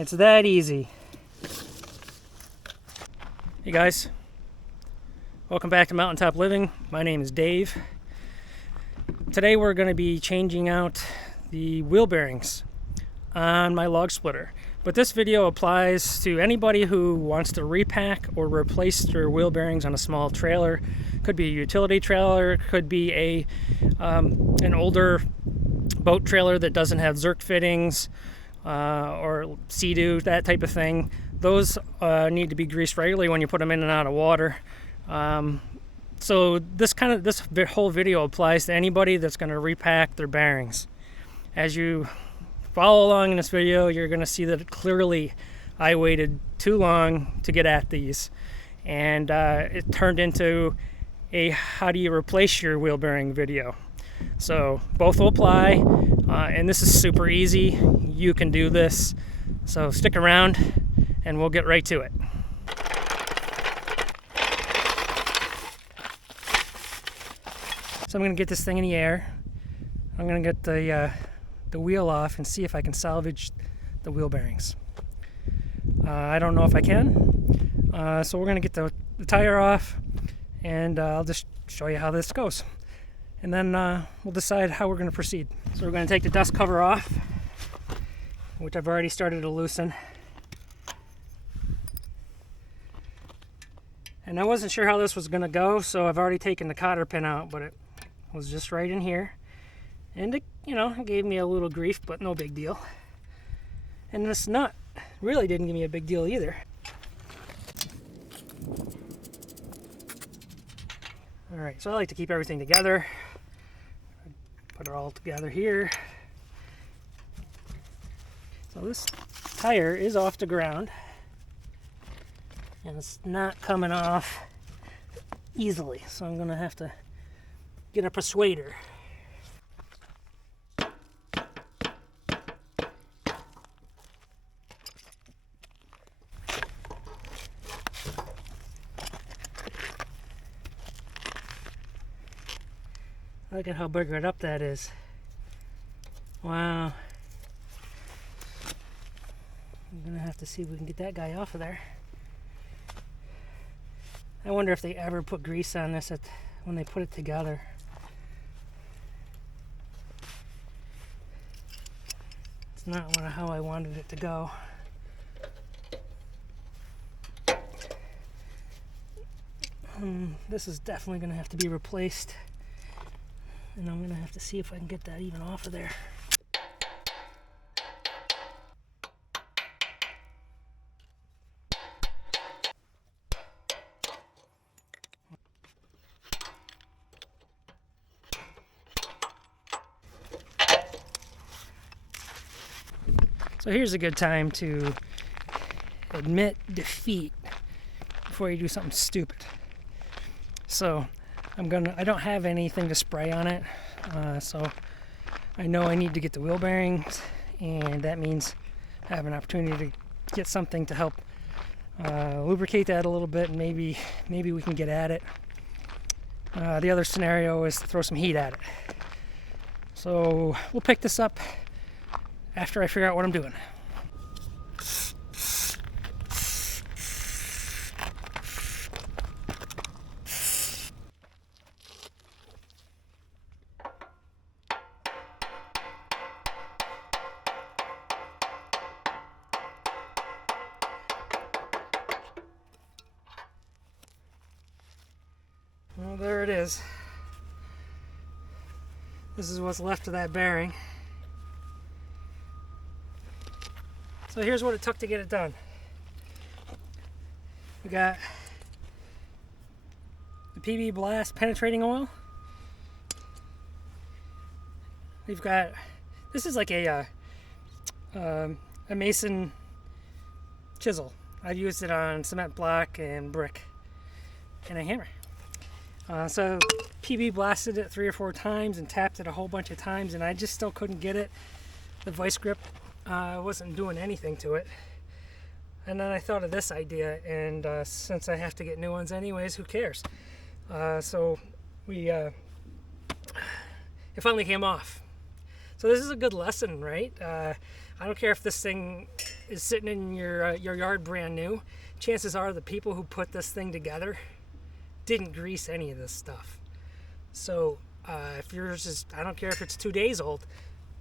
It's that easy. Hey guys, welcome back to Mountaintop Living. My name is Dave. Today we're going to be changing out the wheel bearings on my log splitter. But this video applies to anybody who wants to repack or replace their wheel bearings on a small trailer. Could be a utility trailer, could be an older boat trailer that doesn't have zerk fittings or Sea-Doo, that type of thing. Those need to be greased regularly when you put them in and out of water. So this whole video applies to anybody that's going to repack their bearings. As you follow along in this video, you're going to see that clearly I waited too long to get at these, and it turned into a how do you replace your wheel bearing video. So both will apply, and this is super easy. You can do this, so stick around and we'll get right to it. So I'm going to get this thing in the air. I'm going to get the wheel off and see if I can salvage the wheel bearings. I don't know if I can, so we're going to get the tire off, and I'll just show you how this goes, and then we'll decide how we're going to proceed. So we're going to take the dust cover off, which I've already started to loosen. And I wasn't sure how this was going to go, so I've already taken the cotter pin out, but it was just right in here. And it, it gave me a little grief, but no big deal. And this nut really didn't give me a big deal either. Alright, so I like to keep everything together. Put it all together here. So this tire is off the ground, and it's not coming off easily, so I'm going to have to get a persuader. Look at how biggered up that is. Wow. I'm gonna have to see if we can get that guy off of there. I wonder if they ever put grease on this when they put it together. It's not how I wanted it to go. This is definitely gonna have to be replaced. And I'm going to have to see if I can get that even off of there. So here's a good time to admit defeat before you do something stupid. So I don't have anything to spray on it, so I know I need to get the wheel bearings, and that means I have an opportunity to get something to help lubricate that a little bit, and maybe we can get at it. The other scenario is to throw some heat at it. So we'll pick this up after I figure out what I'm doing. Well, there it is. This is what's left of that bearing. So here's what it took to get it done. We got the PB Blast penetrating oil. We've got, this is like a mason chisel. I've used it on cement block and brick and a hammer. So PB blasted it 3 or 4 times and tapped it a whole bunch of times, and I just still couldn't get it. The vice grip wasn't doing anything to it. And then I thought of this idea, and since I have to get new ones anyways, who cares? So it finally came off. So this is a good lesson, right? I don't care if this thing is sitting in your yard brand new, chances are the people who put this thing together didn't grease any of this stuff. So if yours is, I don't care if it's 2 days old,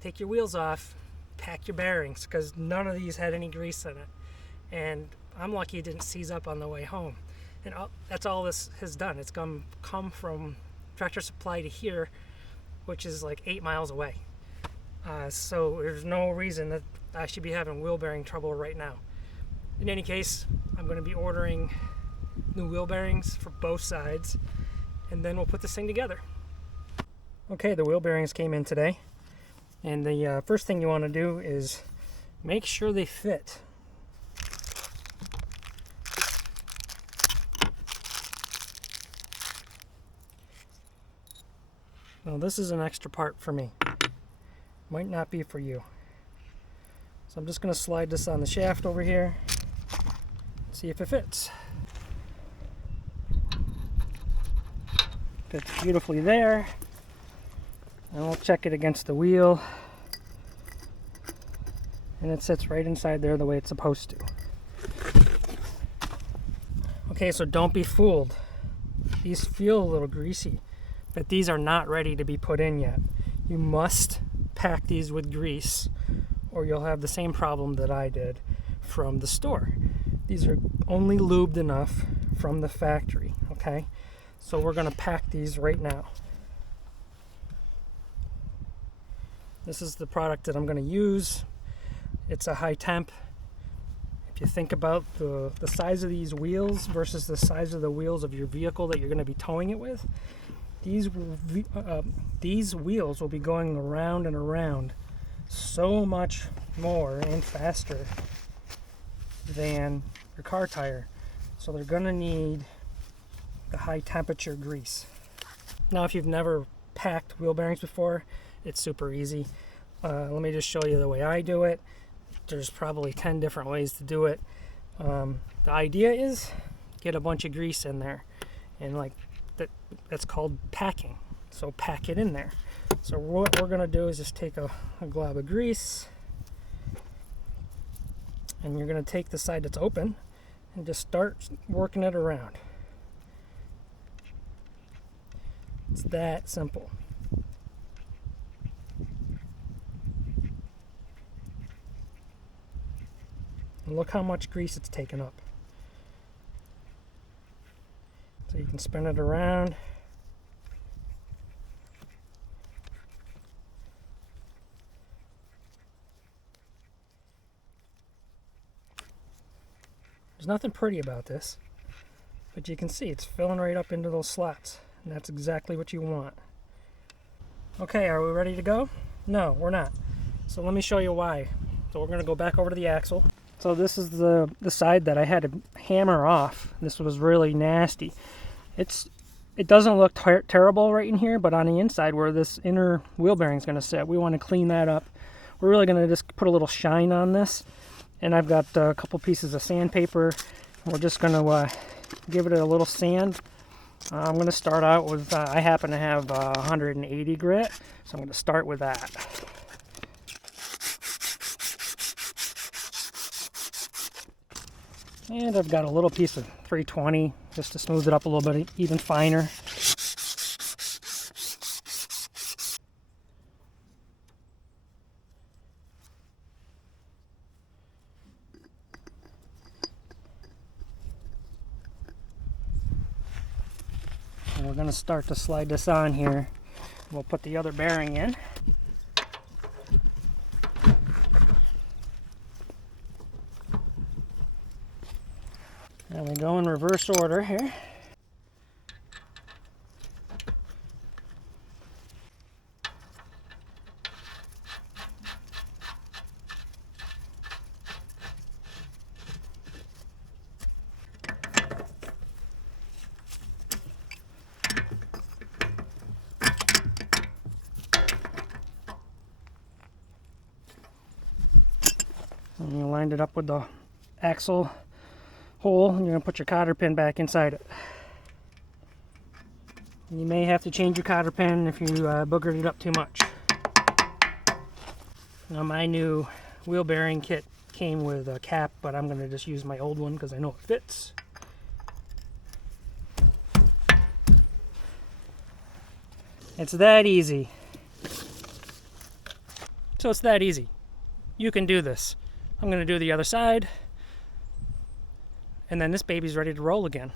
take your wheels off, pack your bearings, because none of these had any grease in it. And I'm lucky it didn't seize up on the way home. And that's all this has done. It's come from Tractor Supply to here, which is like 8 miles away. So there's no reason that I should be having wheel bearing trouble right now. In any case, I'm going to be ordering new wheel bearings for both sides, and then we'll put this thing together. Okay, the wheel bearings came in today, and the first thing you want to do is make sure they fit. Now this is an extra part for me. Might not be for you. So I'm just going to slide this on the shaft over here, see if it fits. Fits beautifully there. And we'll check it against the wheel. And it sits right inside there the way it's supposed to. Okay, so don't be fooled. These feel a little greasy, but these are not ready to be put in yet. You must pack these with grease, or you'll have the same problem that I did from the store. These are only lubed enough from the factory, okay? So we're gonna pack these right now. This is the product that I'm gonna use. It's a high temp. If you think about the size of these wheels versus the size of the wheels of your vehicle that you're gonna be towing it with, these wheels will be going around and around so much more and faster than your car tire. So they're gonna need the high temperature grease. Now, if you've never packed wheel bearings before, it's super easy. Let me just show you the way I do it. There's probably 10 different ways to do it. The idea is get a bunch of grease in there, and like that's called packing. So pack it in there. So what we're gonna do is just take a glob of grease, and you're gonna take the side that's open and just start working it around. It's that simple. And look how much grease it's taken up. So you can spin it around. There's nothing pretty about this, but you can see it's filling right up into those slots, and that's exactly what you want. Okay, are we ready to go? No, we're not. So let me show you why. So we're going to go back over to the axle. So this is the side that I had to hammer off. This was really nasty. It doesn't look terrible right in here, but on the inside where this inner wheel bearing is going to sit, we want to clean that up. We're really going to just put a little shine on this, and I've got a couple pieces of sandpaper. We're just going to give it a little sand. I'm going to start out with, I happen to have 180 grit, so I'm going to start with that. And I've got a little piece of 320 just to smooth it up a little bit even finer. And we're going to start to slide this on here. We'll put the other bearing in. And we go in reverse order here. And you lined it up with the axle hole, and you're going to put your cotter pin back inside it. You may have to change your cotter pin if you boogered it up too much. Now my new wheel bearing kit came with a cap, but I'm going to just use my old one because I know it fits. It's that easy. So it's that easy. You can do this. I'm going to do the other side, and then this baby's ready to roll again.